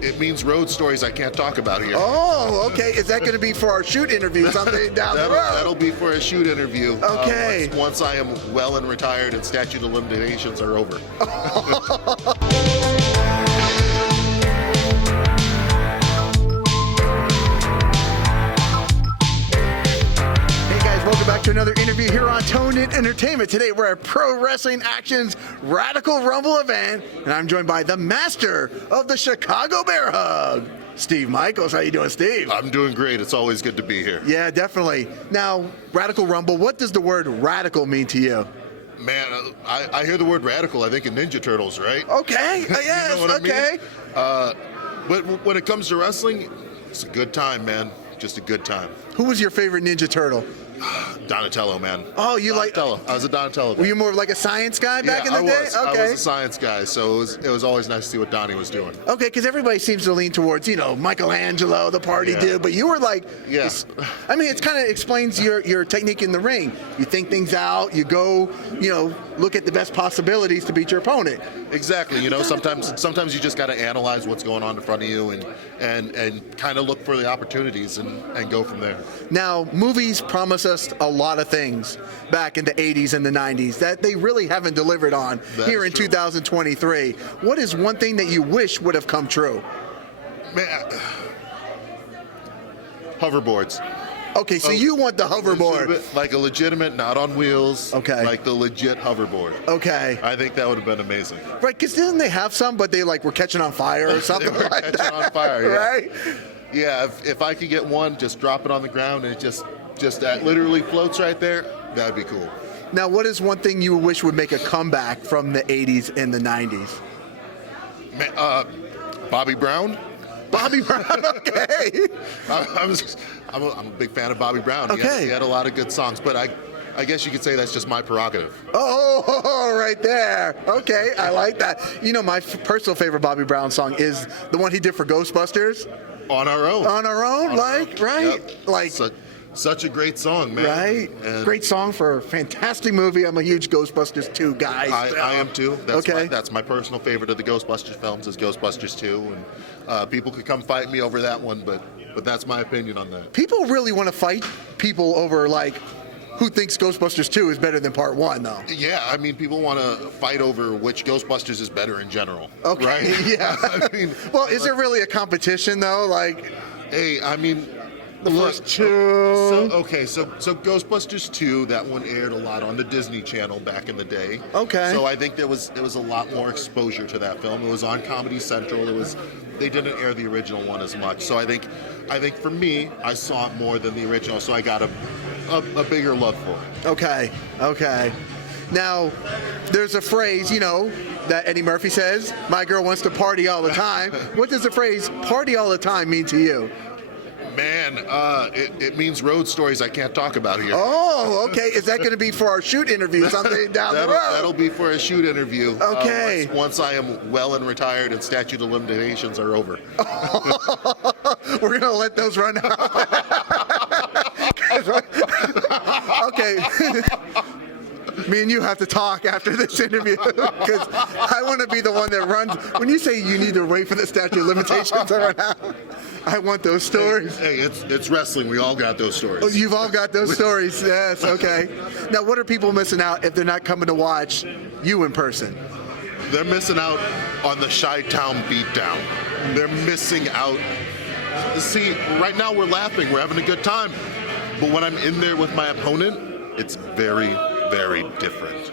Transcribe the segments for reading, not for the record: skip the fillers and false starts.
It means road stories I can't talk about here. Oh, okay. Is that going to be for our shoot interview someday down the road? That'll be for a shoot interview. Okay. Once I am well and retired and statute of limitations are over. Welcome back to another interview here on Toned In Entertainment. Today we're at Pro Wrestling Action's Radical Rumble event, and I'm joined by the master of the Chicago Bearhug, Steve Michaels. How you doing, Steve? I'm doing great. It's always good to be here. Yeah, definitely. Now, Radical Rumble, what does the word radical mean to you? Man, I hear the word radical, I think in Ninja Turtles, right? Okay, yes, you know what okay. I mean? But when it comes to wrestling, it's a good time, man. Just a good time. Who was your favorite Ninja Turtle? Donatello, man. Oh, you Donatello. I was a Donatello guy. Were you more of like a science guy back in the day? Okay. I was a science guy, so it was always nice to see what Donnie was doing. Okay, because everybody seems to lean towards, Michelangelo, the party dude, but you were like, I mean, it kind of explains your technique in the ring. You think things out, you go, look at the best possibilities to beat your opponent. Exactly. Sometimes you just got to analyze what's going on in front of you and kind of look for the opportunities and go from there. Now, movies promise us a lot of things back in the 80s and the 90s that they really haven't delivered on here in 2023. What is one thing that you wish would have come true? Man, hoverboards. Okay, so you want the hoverboard. Like a legitimate, not on wheels. Okay. Like the legit hoverboard. Okay. I think that would have been amazing. Right, because didn't they have some, but they were catching on fire or something they were like catching that? on fire, yeah. Right? Yeah, if I could get one, just drop it on the ground and it just that literally floats right there, that'd be cool. Now, what is one thing you wish would make a comeback from the 80s and the 90s? Bobby Brown. Bobby Brown, okay. I'm a big fan of Bobby Brown. Okay. He had a lot of good songs, but I guess you could say that's just my prerogative. Oh, right there. Okay, I like that. My personal favorite Bobby Brown song is the one he did for Ghostbusters. On Our Own. On Our Own, right? Yep. Like such a great song, man. Right. And great song for a fantastic movie. I'm a huge Ghostbusters 2 guy. I am too. Okay. That's my personal favorite of the Ghostbusters films is Ghostbusters 2. And people could come fight me over that one, but that's my opinion on that. People really want to fight people over, who thinks Ghostbusters 2 is better than Part 1, though. Yeah, I mean, people want to fight over which Ghostbusters is better in general. Okay, right? Yeah. I mean, well, is there really a competition, though? Hey, I mean... The first two. So Ghostbusters 2, that one aired a lot on the Disney Channel back in the day. Okay. So I think there was a lot more exposure to that film. It was on Comedy Central. They didn't air the original one as much. So I think for me, I saw it more than the original. So I got a bigger love for it. Okay. Now, there's a phrase, that Eddie Murphy says, "My girl wants to party all the time." What does the phrase "party all the time" mean to you? Man, it means road stories I can't talk about here. Oh, okay. Is that going to be for our shoot interview someday down the road? That'll be for a shoot interview. Okay. Once I am well and retired and statute of limitations are over. We're going to let those run out. Okay. Me and you have to talk after this interview because I want to be the one that runs. When you say you need to wait for the statute of limitations to run out, I want those stories. Hey, it's wrestling. We all got those stories. Oh, you've all got those stories. Yes, okay. Now, what are people missing out if they're not coming to watch you in person? They're missing out on the Chi-Town beatdown. They're missing out. See, right now we're laughing. We're having a good time. But when I'm in there with my opponent, it's very, very different.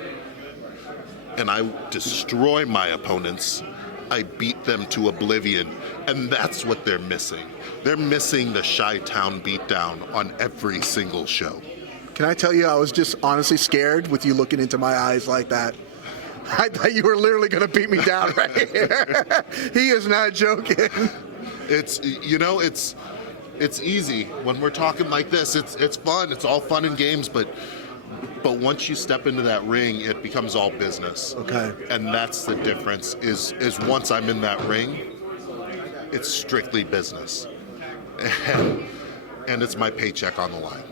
And I destroy my opponents. I beat them to oblivion. And that's what they're missing. They're missing the Chi-Town beatdown on every single show. Can I tell you, I was just honestly scared with you looking into my eyes like that. I thought you were literally going to beat me down right here. He is not joking. It's easy when we're talking like this. It's fun. It's all fun and games, but once you step into that ring, it becomes all business. Okay. And that's the difference. Is once I'm in that ring, it's strictly business, and it's my paycheck on the line.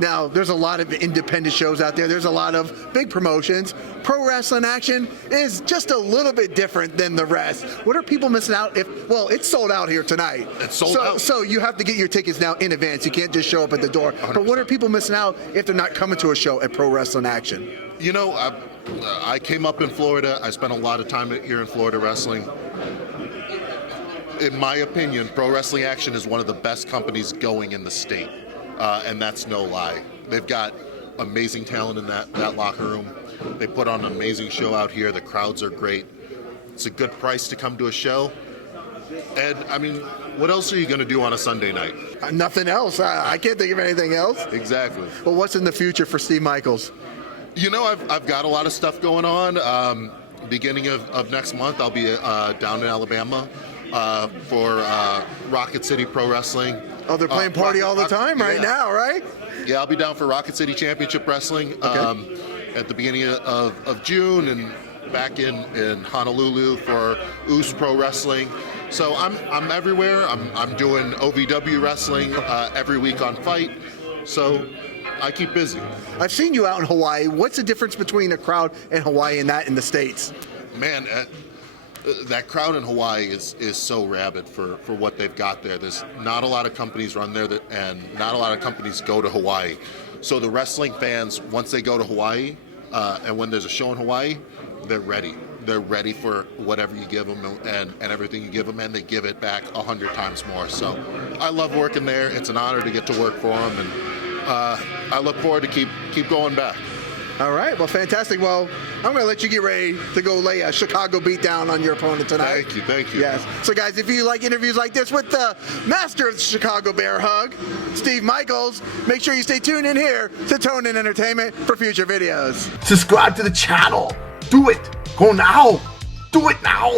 Now, there's a lot of independent shows out there. There's a lot of big promotions. Pro wrestling action is just a little bit different than the rest. What are people missing out well, it's sold out here tonight. It's sold out. So you have to get your tickets now in advance. You can't just show up at the door. 100%. But what are people missing out if they're not coming to a show at Pro Wrestling Action? You know, I came up in Florida. I spent a lot of time here in Florida wrestling. In my opinion, Pro Wrestling Action is one of the best companies going in the state. And that's no lie. They've got amazing talent in that locker room. They put on an amazing show out here. The crowds are great. It's a good price to come to a show. And, I mean, what else are you going to do on a Sunday night? Nothing else. I can't think of anything else. Exactly. But what's in the future for Steve Michaels? You know, I've got a lot of stuff going on. Beginning of next month, I'll be down in Alabama for Rocket City Pro Wrestling. Oh, they're playing party all the time right now, right? Yeah, I'll be down for Rocket City Championship Wrestling at the beginning of June, and back in Honolulu for Oos Pro Wrestling. So I'm everywhere. I'm doing OVW wrestling every week on Fight. So I keep busy. I've seen you out in Hawaii. What's the difference between a crowd in Hawaii and that in the States? Man, that crowd in Hawaii is so rabid for what they've got there. There's not a lot of companies run there, and not a lot of companies go to Hawaii. So the wrestling fans, once they go to Hawaii, and when there's a show in Hawaii, they're ready. They're ready for whatever you give them and everything you give them, and they give it back 100 times more. So I love working there. It's an honor to get to work for them, and I look forward to keep going back. All right, well, fantastic. Well, I'm going to let you get ready to go lay a Chicago beatdown on your opponent tonight. Thank you. Yes. So, guys, if you like interviews like this with the master of the Chicago Bear Hug, Steve Michaels, make sure you stay tuned in here to Tone In Entertainment for future videos. Subscribe to the channel. Do it. Go now. Do it now.